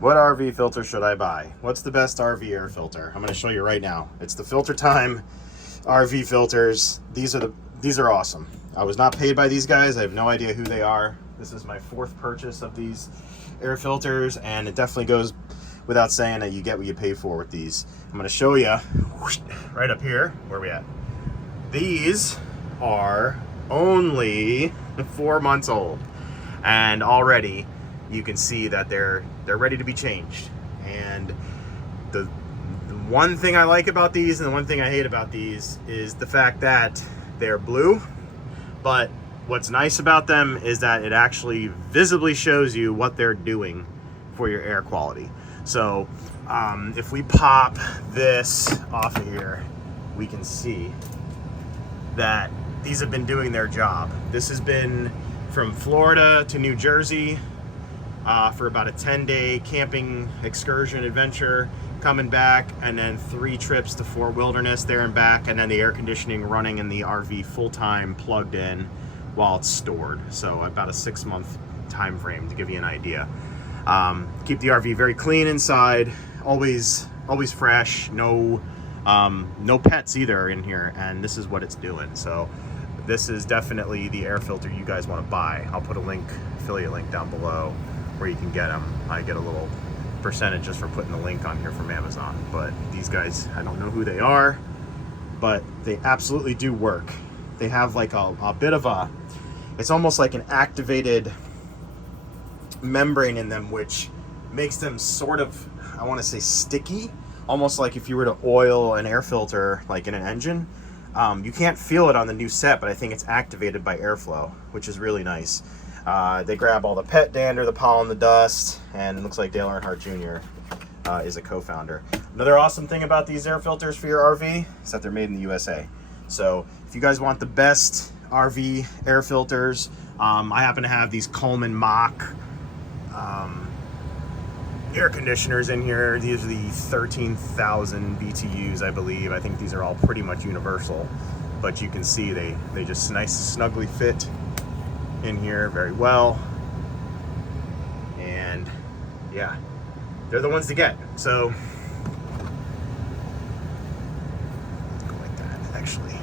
What RV filter should I buy? What's the best RV air filter? I'm going to show you right now. It's the Filter Time RV filters. These are awesome. I was not paid by these guys. I have no idea who they are. This is my 4th purchase of these air filters, and it definitely goes without saying that you get what you pay for with these. I'm going to show you right up here. Where are we at? These are only 4 months old, and already you can see that they're ready to be changed. And the one thing I like about these and the one thing I hate about these is the fact that they're blue, but what's nice about them is that it actually visibly shows you what they're doing for your air quality. So if we pop this off of here, we can see that these have been doing their job. This has been from Florida to New Jersey for about a 10-day camping excursion adventure, coming back, and then 3 trips to Fort Wilderness there and back, and then the air conditioning running in the RV full-time plugged in while it's stored. So about a 6-month time frame to give you an idea. Keep the RV very clean inside, always fresh, no pets either in here, and this is what it's doing. So this is definitely the air filter you guys want to buy. I'll put a link, affiliate link down below where you can get them. I get a little percentage just for putting the link on here from Amazon. But these guys, I don't know who they are, but they absolutely do work. They have like a bit of a, it's almost like an activated membrane in them, which makes them sort of, I want to say, sticky, almost like if you were to oil an air filter like in an engine. You can't feel it on the new set, but I think it's activated by airflow, which is really nice. They grab all the pet dander, the pollen, the dust, and it looks like Dale Earnhardt Jr. Is a co-founder. Another awesome thing about these air filters for your RV is that they're made in the USA. So if you guys want the best RV air filters, I happen to have these Coleman Mach air conditioners in here. These are the 13,000 BTUs, I believe. I think these are all pretty much universal, but you can see they just nice snugly fit in here very well. And yeah, they're the ones to get. So go like that, actually.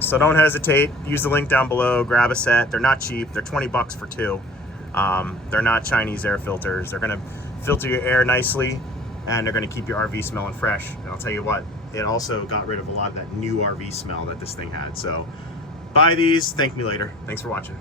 So don't hesitate, use the link down below, grab a set. They're not cheap, they're 20 bucks for 2. They're not Chinese air filters. They're gonna filter your air nicely, and they're gonna keep your RV smelling fresh. And I'll tell you what, it also got rid of a lot of that new RV smell that this thing had. So buy these, thank me later. Thanks for watching.